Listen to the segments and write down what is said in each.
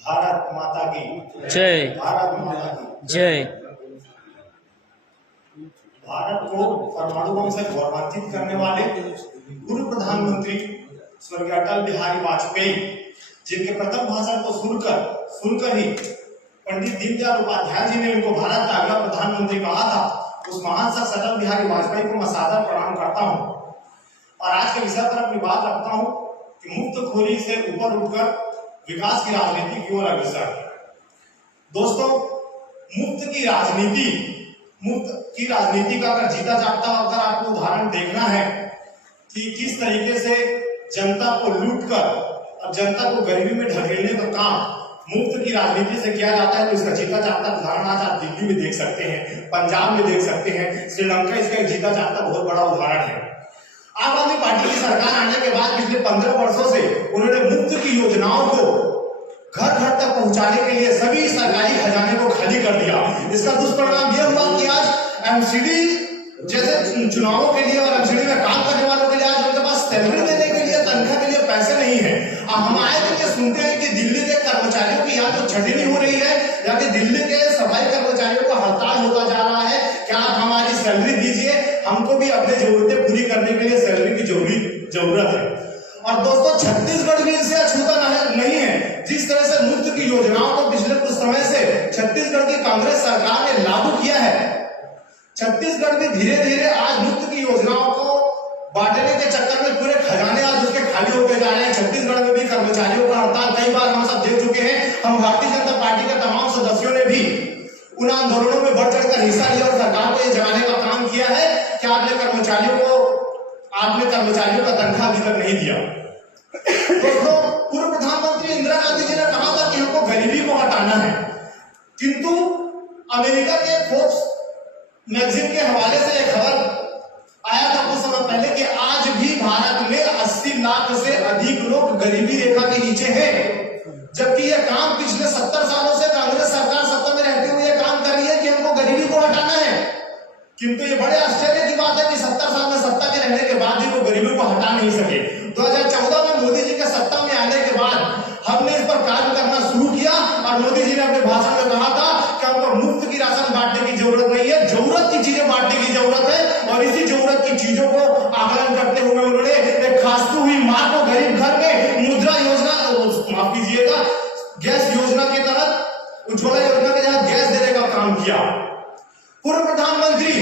भारत माता की जय। भारत माता की जय। भारत को परमाणु बम से गौरवान्वित करने वाले पूर्व प्रधानमंत्री स्वर्गीय अटल बिहारी वाजपेयी, जिनके प्रथम भाषण को सुनकर ही पंडित दीनदयाल उपाध्याय जी ने उनको भारत का अगला प्रधानमंत्री कहा था, उस महान शख्स अटल बिहारी वाजपेयी को मैं सादर प्रणाम करता हूं और आज के विषय पर अपनी बात रखता हूं कि मुफ्तखोरी से ऊपर उठकर विकास की राजनीति की ओर अग्रसर। दोस्तों, मुफ्त की राजनीति का अगर जीता जागता अगर आपको उदाहरण देखना है कि किस तरीके से जनता को लूटकर और जनता को गरीबी में ढकेलने का काम मुफ्त की राजनीति से किया जाता है, तो इसका जीता जागता उदाहरण आज आप दिल्ली में देख सकते हैं, पंजाब में देख सकते हैं, श्रीलंका इसका जीता जागता बहुत बड़ा उदाहरण है। आम आदमी पार्टी की सरकार आने के बाद पिछले 15 वर्षों से उन्होंने मुफ्त की योजनाओं को घर घर तक पहुंचाने के लिए सभी सरकारी खजाने को खाली कर दिया। इसका दुष्परिणाम यह हुआ कि आज एमसीडी जैसे चुनावों के लिए और एमसीडी में काम करने वालों के लिए आज उनके पास सैलरी देने के लिए, तनख्वाह के लिए पैसे नहीं है। हम आए दिन ये सुनते हैं कि दिल्ली के कर्मचारियों की या तो छटनी हो रही है या कि दिल्ली के सफाई कर्मचारियों का हड़ताल होता जा रहा है कि आप हमारी सैलरी दीजिए, हमको भी अपनी जरूरतें पूरी करने के लिए सैलरी की जरूरत है। और दोस्तों, छत्तीसगढ़ भी इससे अछूता नहीं है। जिस तरह से मुफ्त की योजनाओं को पिछले कुछ समय से छत्तीसगढ़ की कांग्रेस सरकार ने लागू किया है, छत्तीसगढ़ भी धीरे धीरे आज मुफ्त की योजनाओं को बांटने के चक्कर में पूरे खजाने आज उसके खाली होते जा रहे हैं। छत्तीसगढ़ में भी कर्मचारियों का हड़ताल कई बार हम सब देख चुके हैं। हम भारतीय जनता पार्टी के तमाम सदस्यों ने भी उन आंदोलनों में बढ़ चढ़कर हिस्सा लिया और सरकार को यह जगाने का काम किया है कि आपने कर्मचारियों का तनख्वाह अभी तक नहीं दिया। दोस्तों, पूर्व प्रधानमंत्री इंदिरा गांधी जी ने कहा था कि हमको गरीबी को हटाना है, किंतु अमेरिका के फोर्ब्स मैगजीन के हवाले से एक खबर आया था कुछ समय पहले कि आज भी भारत में 80 लाख से अधिक लोग गरीबी रेखा के नीचे हैं, जबकि यह काम पिछले 70 सालों से कांग्रेस सरकार सत्ता में रहते हुए काम कर रही है कि हमको गरीबी को हटाना है। किंतु ये बड़े आश्चर्य की बात है कि 70 साल में सत्ता के रहने के बाद भी वो गरीबी को हटा नहीं सके। 2014 में मोदी जी के सत्ता में आने के बाद हमने इस पर कार्य करना शुरू किया और मोदी जी ने अपने भाषण में कहा था कि हमको मुफ्त की राशन बांटने की जरूरत नहीं है, जरूरत की चीजें बांटने की जरूरत है। और इसी जरूरत की चीजों को आकलन करते हुए उन्होंने एक खांसती हुई मां को गरीब घर में मुद्रा योजना, माफ कीजिएगा, गैस योजना के तहत, उज्ज्वला योजना के तहत गैस देने का काम किया। पूर्व प्रधानमंत्री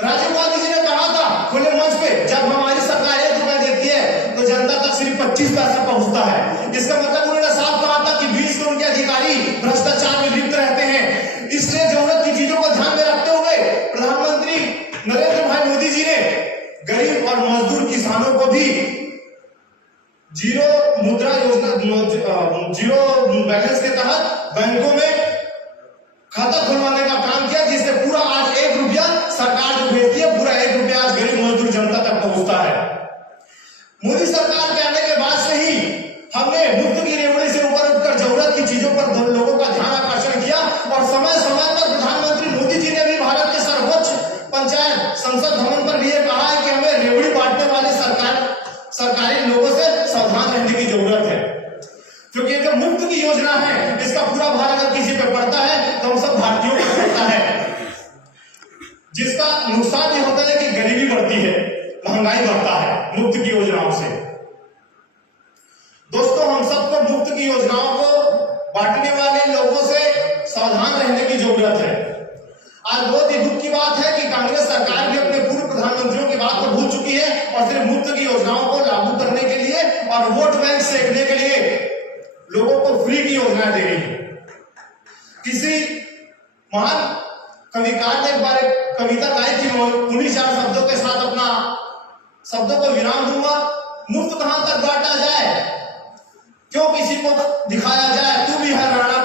राजीव गांधी जी ने कहा था खुले मंच पे, जब हमारी सरकार 1 रुपया देती है तो जनता तक सिर्फ 25 पैसा पहुंचता है। इसका मतलब उन्होंने साफ कहा था कि 20 के उनके अधिकारी भ्रष्टाचार में लिप्त रहते हैं। इसलिए जरूरत की चीजों को ध्यान में रखते हुए प्रधानमंत्री नरेंद्र भाई मोदी जी ने गरीब और मजदूर किसानों को भी जीरो मुद्रा योजना, जीरो बैलेंस के तहत बैंकों में खाता खुलवाने का काम किया, जिससे पूरा आज 1 रुपया सरकार जो भेजती है, पूरा 1 रुपया आज गरीब मजदूर जनता तक पहुंचता है। मोदी सरकार के आने के बाद से ही हमने मुफ्त की रेवड़ी से ऊपर उठकर जरूरत की चीजों पर लोगों का ध्यान आकर्षण किया और समय समय पर प्रधानमंत्री मोदी जी ने भी भारत के सर्वोच्च पंचायत संसद भवन पर भी यह कहा है कि हमें रेवड़ी बांटने वाले सरकारी लोगों से सावधान रहने की जरूरत है, क्योंकि ये जो मुफ्त की योजना है इसका पूरा भार अगर किसी पे पड़ता है तो हम सब भारतीयों को पड़ता है, जिसका नुकसान ये होता है कि गरीबी बढ़ती है, महंगाई बढ़ता है मुफ्त की योजनाओं से। दोस्तों, हम सबको मुफ्त की योजनाओं को बांटने वाले लोगों से सावधान रहने की जरूरत है। आज बहुत ही दुख की बात है कि कांग्रेस सरकार भी अपने पूर्व प्रधानमंत्रियों की बात को भूल चुकी है और सिर्फ मुफ्त की योजनाओं को लागू करने के लिए और वोट बैंक सेकने के लिए लोगों को फ्री की योजना दे रही है। किसी महान कविकार ने एक बार एक कविता गाई थी, उन्हीं 4 शब्दों के साथ अपना शब्दों को विराम दूंगा। मुफ्त कहां तक बांटा जाए, क्यों किसी को दिखाया जाए, तू भी है राणा